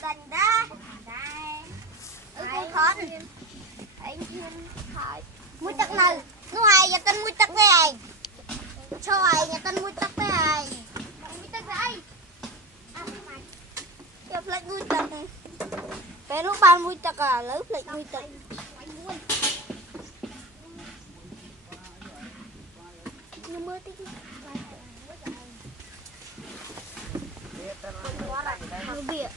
Tình đó. Con khốn. Mũi tắc này. Nó hay nhà tên mũi tắc đây. Cho ai nhà tên mũi tắc đây. Mũi tắc đây. Cho plek mũi tắc. Cái lúc ban mũi tắc à, lấy plek mũi tắc. Mưa tí. Mưa bịa.